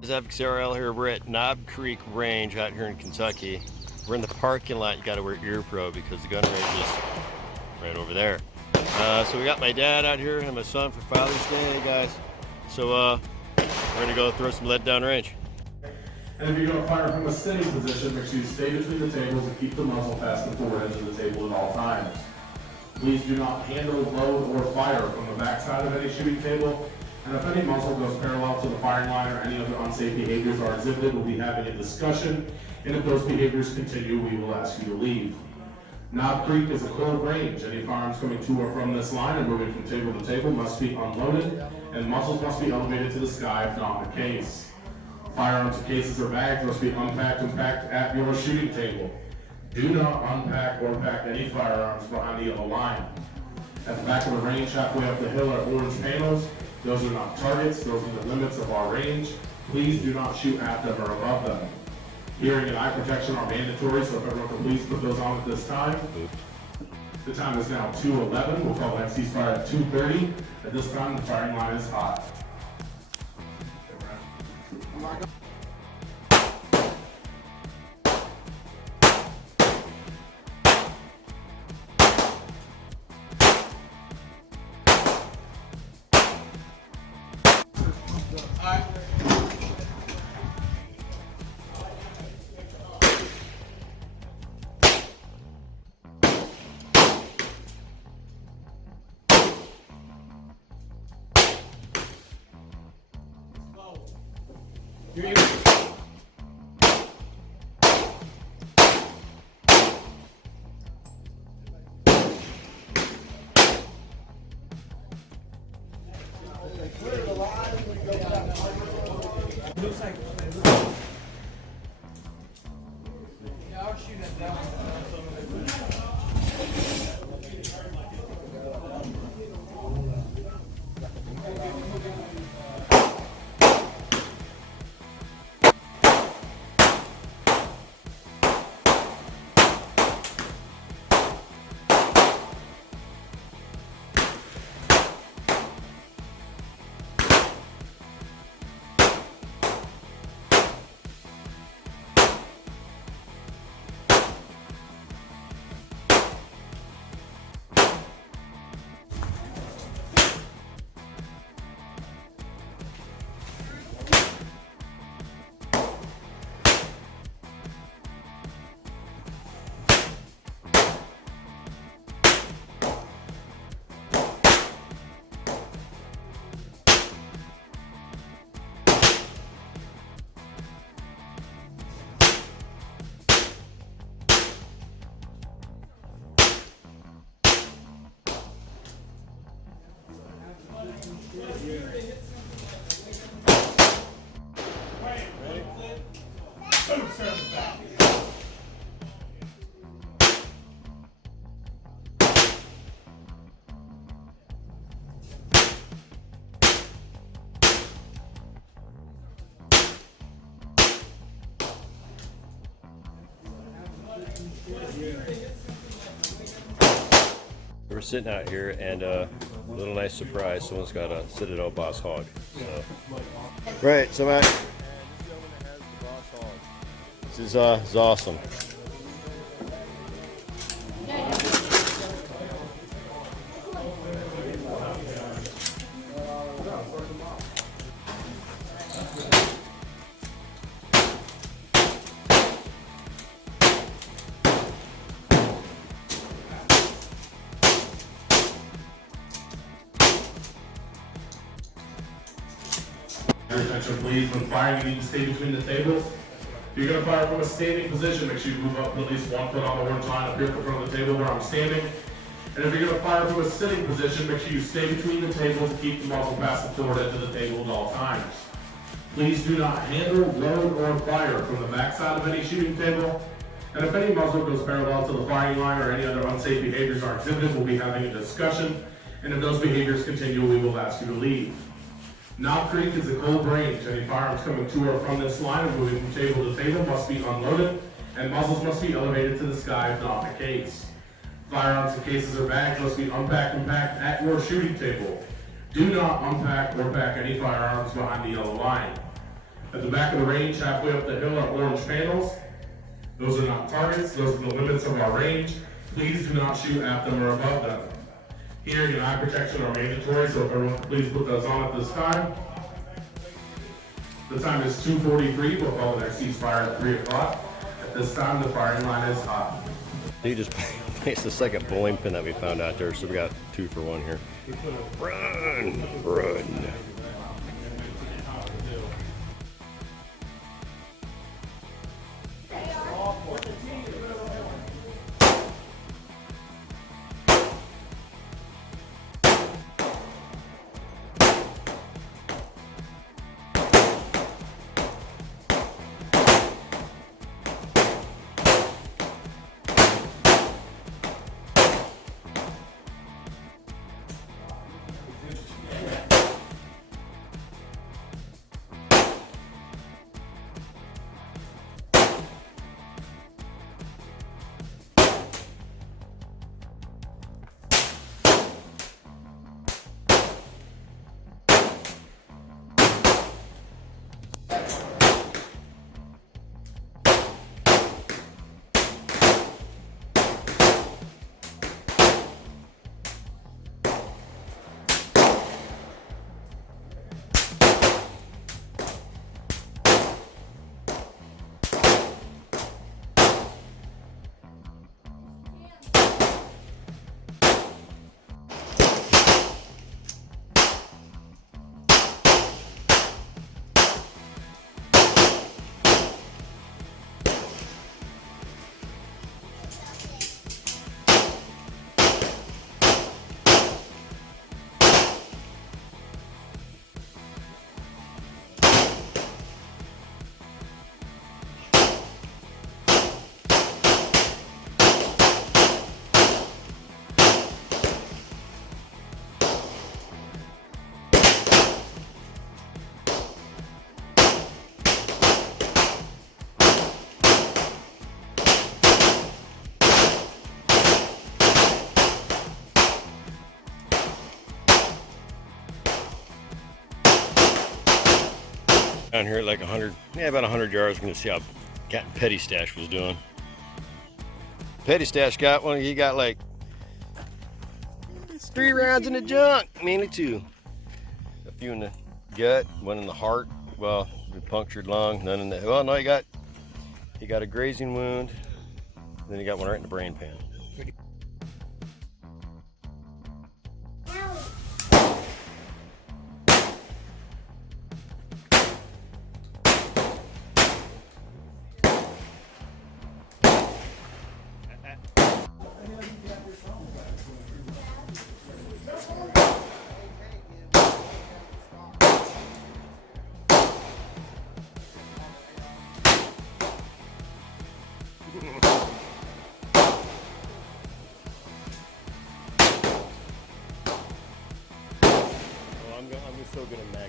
This is FXRL here. We're at Knob Creek Range out here in Kentucky. We're in the parking lot. You got to wear ear pro because the gun range is right over there. So we got my dad out here and my son for Father's Day, hey guys. So we're gonna go throw some lead down range. And if you're going to fire from a sitting position, make sure you stay between the tables and keep the muzzle past the forward edge of the table at all times. Please do not handle, load, or fire from the backside of any shooting table. And if any muzzle goes parallel to the firing line or any other unsafe behaviors are exhibited, we'll be having a discussion. And if those behaviors continue, we will ask you to leave. Knob Creek is a closed range. Any firearms coming to or from this line and moving from table to table must be unloaded, and muzzles must be elevated to the sky if not the case. Firearms and cases or bags must be unpacked and packed at your shooting table. Do not unpack or pack any firearms behind the yellow line. At the back of the range, halfway up the hill, are orange panels. Those are not targets, those are the limits of our range. Please do not shoot at them or above them. Hearing and eye protection are mandatory, so if everyone can please put those on at this time. The time is now 2:11. We'll call that ceasefire at 2:30. At this time, the firing line is hot. We're sitting out here and a little nice surprise. Someone's got a Citadel Boss hog. So. Right, so Matt, this is awesome. Your attention please, when firing you need to stay between the tables. If you're going to fire from a standing position, make sure you move up at least 1 foot on the orange line up here at the front of the table where I'm standing. And if you're going to fire from a sitting position, make sure you stay between the tables and keep the muzzle past the forward edge of the table at all times. Please do not handle, load, or fire from the backside of any shooting table. And if any muzzle goes parallel to the firing line or any other unsafe behaviors are exhibited, we'll be having a discussion. And if those behaviors continue, we will ask you to leave. Knob Creek is a cold range. Any firearms coming to or from this line and moving from table to table must be unloaded, and muzzles must be elevated to the sky if not the case. Firearms and cases or bags must be unpacked and packed at your shooting table. Do not unpack or pack any firearms behind the yellow line. At the back of the range, halfway up the hill, are orange panels. Those are not targets, those are the limits of our range. Please do not shoot at them or above them. Hearing and eye protection are mandatory, so if everyone could please put those on at this time. The time is 2:43, we'll call the next ceasefire at 3 o'clock. At this time, the firing line is hot. He just placed the second bowling pin that we found out there, so we got 2 for 1 here. Run, run. Down here at like 100, about 100 yards, we're gonna see how Captain Petty Stash was doing. Petty Stash got one, he got like 3 rounds in the junk, mainly 2. A few in the gut, 1 in the heart, well, the punctured lung, none in the, well, no, he got a grazing wound, then he got one right in the brain pan. I'm so good at mag.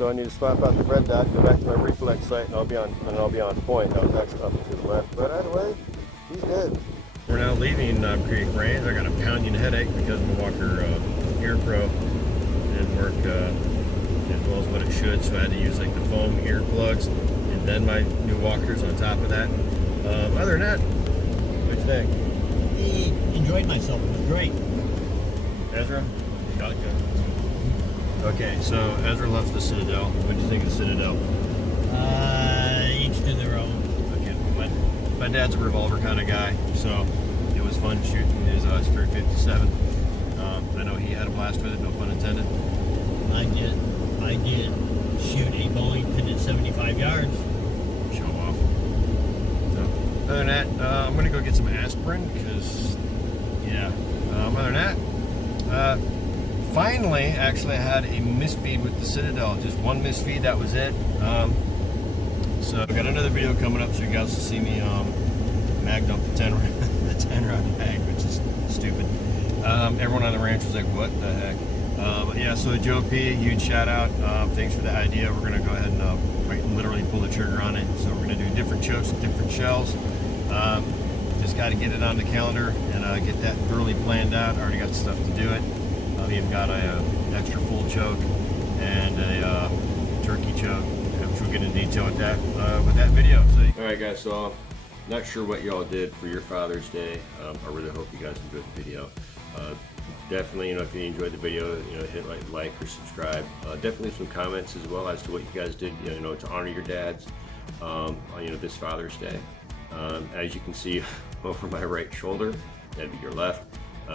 so I need to swap out the red dot, go back to my reflex sight, and I'll be on point. That was actually up and to the left, but either way, he's dead. We're now leaving Knob Creek Range. I got a pounding headache because my Walker Ear Pro didn't work as well as what it should, so I had to use like the foam earplugs and then my new Walkers on top of that. Other than that, what do you think? I enjoyed myself. It was great. Ezra? Shotgun. Okay, so Ezra left the Citadel. What do you think of the Citadel? Each to their own. Okay, my dad's a revolver kind of guy, so it was fun shooting his 357. I know he had a blast with it, no pun intended. I did shoot a bowling pin at 75 yards. Show off. So, other than that, I'm gonna go get some aspirin because, yeah. Other than that, finally, actually, I had a misfeed with the Citadel. Just one misfeed, that was it. So I got another video coming up, so you guys will see me mag dump the 10 round mag, which is stupid. Everyone on the ranch was like, "What the heck?" But yeah, so Joe P, huge shout out. Thanks for the idea. We're gonna go ahead and literally pull the trigger on it. So we're gonna do different chokes, different shells. Just got to get it on the calendar and get that thoroughly planned out. I already got the stuff to do it. I've even got an extra full choke and a turkey choke, which we'll get into detail with that video. So, all right, guys. So, not sure what y'all did for your Father's Day. I really hope you guys enjoyed the video. Definitely, if you enjoyed the video, hit like or subscribe. Definitely some comments as well as to what you guys did, to honor your dads on this Father's Day. As you can see over my right shoulder, that'd be your left,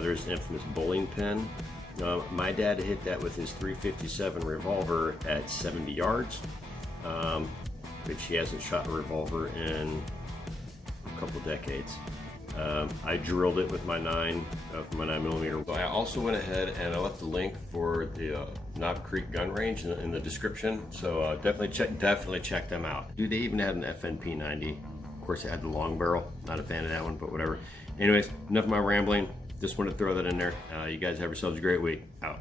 there's an infamous bowling pin. My dad hit that with his 357 revolver at 70 yards, which he hasn't shot a revolver in a couple decades. I drilled it with my 9mm. So I also went ahead and I left the link for the Knob Creek gun range in the description. So definitely check them out. Dude, they even had an FNP 90. Of course, it had the long barrel. Not a fan of that one, but whatever. Anyways, enough of my rambling. Just wanted to throw that in there. You guys have yourselves a great week. Out.